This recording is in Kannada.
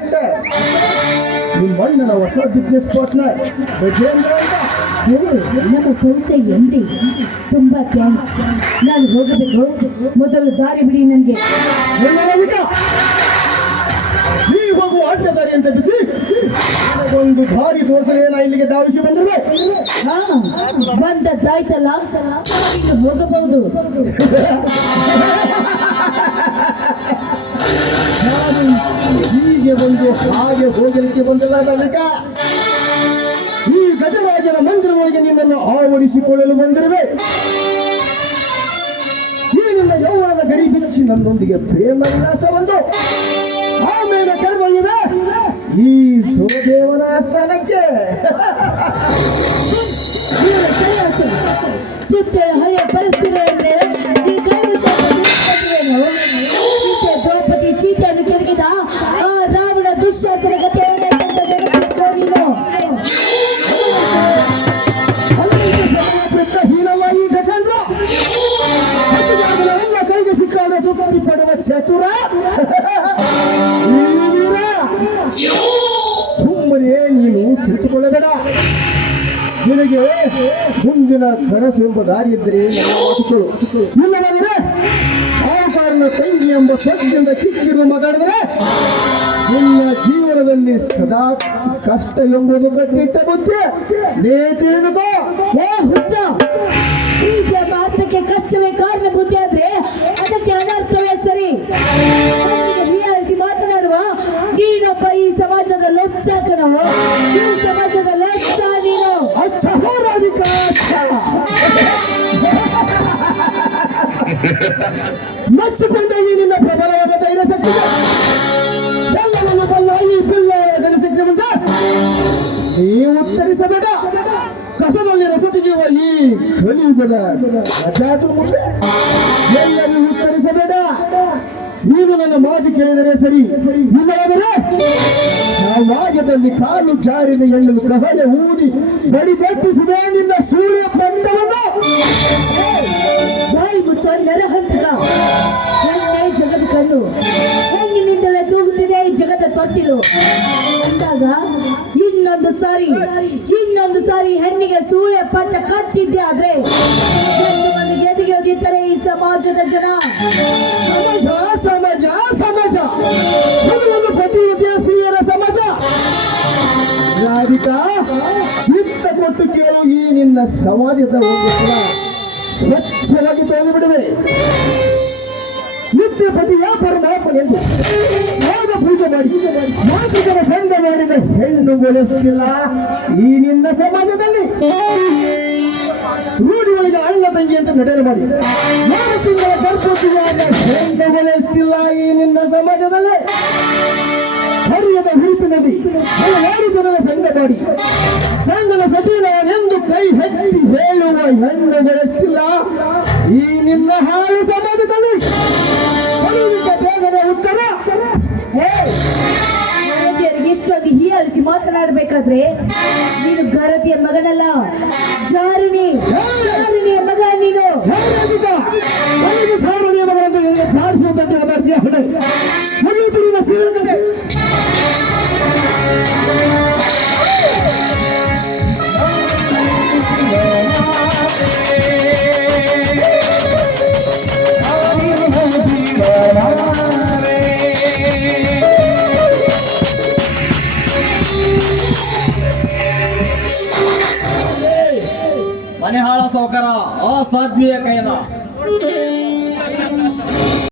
ಡೈರೆಕ್ಟರ್ ನಿಮ್ಮ ಅಣ್ಣನ ಹೊಸ ಬಿಸ್ನೆಸ್ ಪಾರ್ಟ್ನರ್ ಗಜೇಂದ್ರ ಅಂತ ನಮ್ಮ ಸಂಸ್ಥೆ ಎಂ ಡಿ ತುಂಬಾ ಥ್ಯಾಂಕ್ಸ್ ನಾನು ಹೋಗಬೇಕು ಮೊದಲು ದಾರಿ ಬಿಡಿ ನನಗೆ. ಎಲ್ಲರವಿಕ ನೀ ಹೋಗುವ ಅಡ್ಡದಾರಿ ಅಂತ ಬಿಸಿ ಒಂದು ದಾರಿ ತೋರಿಸಲು ಏನ ಇಲ್ಲಿಗೆ ಧಾವಿಸಿ ಬಂದಿರುವೆ. ಹಾ ಬಂದದ್ದಾಯ್ತಲ್ಲ? ಇನ್ನು ಹೋಗಬಹುದು. ಹೀಗೆ ಬಂದು, ಹಾಗೆ ಹೋಗಲಿಕ್ಕೆ ಬಂದಿಲ್ಲ ಈ ಗಜರಾಜನ ಮಂದಿರದೊಳಗೆ ನಿನ್ನನ್ನು ಆವರಿಸಿಕೊಳ್ಳಲು ಬಂದಿರುವೆ. ಈ ನಿನ್ನ ಯೌವನದ ಗರಿ ನನ್ನೊಂದಿಗೆ ಪ್ರೇಮ ವಿಲಾಸ ಬಂದು ಆಮೇಲೆ ಕರೆದೊಯ್ಯುವೆ. ಈ ಸೋದೇವನ ಸ್ಥಾನಕ್ಕೆ. ಗತಿಯನ್ನೇನೆಂದು ನೆನಪಿಸಿಕೋ ನೀನು ಎಲ್ಲ ಕೈಗೆ ಸಿಕ್ಕಾಗ ತೃಪ್ತಿ ಪಡುವ ಚತುರ ಸುಮ್ಮನೆ ನೀನು ತಿಳಿದುಕೊಳ್ಳಬೇಡ ನಿನಗೆ ಮುಂದಿನ ಕನಸು ಎಂಬ ದಾರಿ ಇದ್ದರೆ ಇಲ್ಲವಾದರೆ ಆ ಕಾರಣ ತಂಗಿ ಎಂಬ ಸದ್ಯದಿಂದ ಕಿಕ್ಕಿರು ಮಾತಾಡಿದರೆ ನಿನ್ನ ಜೀವನದಲ್ಲಿ ಸದಾ ಕಷ್ಟ ಎಂಬುದು ಕಟ್ಟಿಟ್ಟ ಬುದ್ಧಿ. ನೀ ತಿಳಿದುಕೋ ಏ ಹುಚ್ಚ! ಪ್ರೀತಿಯ ಮಾತಕ್ಕೆ ಕಷ್ಟವೇ ಕಾರಣ ಬುದ್ಧಿ ಆದ್ರೆ ಅದಕ್ಕೆ ಅನರ್ಥವೇ ಸರಿ? ಹೀಯಾಳಿಸಿ ಮಾತನಾಡುವ ನೀನೊಬ್ಬ ಈ ಸಮಾಜದ ಲೊಚ್ಚ ಕಣವು? ಈ ಸಮಾಜದ ಲೊಚ್ಚ ನೀನು? ಅಚ್ಚ ಅಚ್ಚ. ಮೆಚ್ಚಿಕೊಂಡ ಈ ನಿನ್ನ ಪ್ರಬಲವಾದ ಧೈರ್ಯ ಶಕ್ತಿ ಕಲಿಯುಗದ ರಜಾತು ಮುಂದೆ ಎಲ್ಲರೂ ಉತ್ತರಿಸಬೇಡ. ನೀನು ನನ್ನ ಮಾತು ಕೇಳಿದರೆ ಸರಿ. ಇಲ್ಲವಾದರೆ ಸಮಾಜದಲ್ಲಿ ಕಾಲು ಜಾರಿದ ಎಣ್ಣಲು ಕಹಳೆ ಊದಿ ಬಡಿ ತಪ್ಪಿಸಿದೆ ನಿನ್ನ ಸೂರ್ಯ ಪಂಟವನ್ನು ಬಾಯಿ ಮುಚ್ಚ ನೆಲಹಂತಕ. ಹೆಣ್ಣೆ ಜಗದ ಕಣ್ಣು. ಹೆಂಗಿನಿಂದಲೇ ತೂಗುತ್ತಿದೆ ಈ ಜಗದ ತೊಟ್ಟಿಲು. ಅಂದಾಗ ಇನ್ನೊಂದು ಸಾರಿ ಇನ್ನೊಂದು ಸಾರಿ ಹೆಣ್ಣಿಗೆ ಸೂರ್ಯ ಪಟ್ಟ ಕಟ್ಟಿದ್ದೆ ಆದ್ರೆ ಎದೆಗೆ ಒದಿತಾರೆ ಈ ಸಮಾಜದ ಜನ? ಸಮಾಜ ಸಮಾಜ ಸಮಾಜ. ಒಂದು ಪ್ರತಿನಿಧಿಯ ಸ್ತ್ರೀಯರ ಸಮಾಜ. ರಾಧಿಕಾ, ಚಿತ್ತ ಕೊಟ್ಟು ಕೇಳು ಈ ನಿನ್ನ ಸಮಾಜದ ಸ್ವಚ್ಛವಾಗಿ ತೊಳೆದು ಬಿಡುವೆ. ನಿತ್ಯ ಪತಿಯ ಪರಮಾತ್ಮನೆಂದು ಪೂಜೆ ಮಾಡಿ ಮಾತೃಕರ ಸಂಘ ಮಾಡಿದ ಹೆಣ್ಣು ಬೆಳೆಸುತ್ತಿಲ್ಲ ಈ ನಿನ್ನ ಸಮಾಜದಲ್ಲಿ. ರೂಢಿಗಳಿಗೆ ಅಣ್ಣ ತಂಗಿ ಅಂತ ನಟನೆ ಮಾಡಿ. ಮೂರು ತಿಂಗಳ ಗರ್ಭವತಿಯಾದ ಹೆಣ್ಣು ಬೆಳೆಸ್ತಿಲ್ಲ ಈ ನಿನ್ನ ಸಮಾಜದಲ್ಲಿ. ಹರಿಯದ ಹುರುಪಿನಲ್ಲಿ ಹಲವಾರು ಜನರ ಸಂಘ ಮಾಡಿ. ಸಂಘದ ಎಂದು ಕೈ ಹೆಚ್ಚಿ ಹೇಳುವ ಹೆಣ್ಣು ಬೆಳೆಸ್ತಿಲ್ಲ ಈ ನಿನ್ನ ಹಾಳು ಸಮಾಜದಲ್ಲಿ. ಮಾತನಾಡಬೇಕಾದ್ರೆ ನೀನು ಭಾರತೀಯ ಮಗನಲ್ಲ. ಜಾರಿಣಿ ಜಾರಿಣಿಯ ಮಗ ನೀನು. ಮನೆ ಹಾಳ ಸೌಕರ ಅಸಾಧ್ಯ ಕೈನ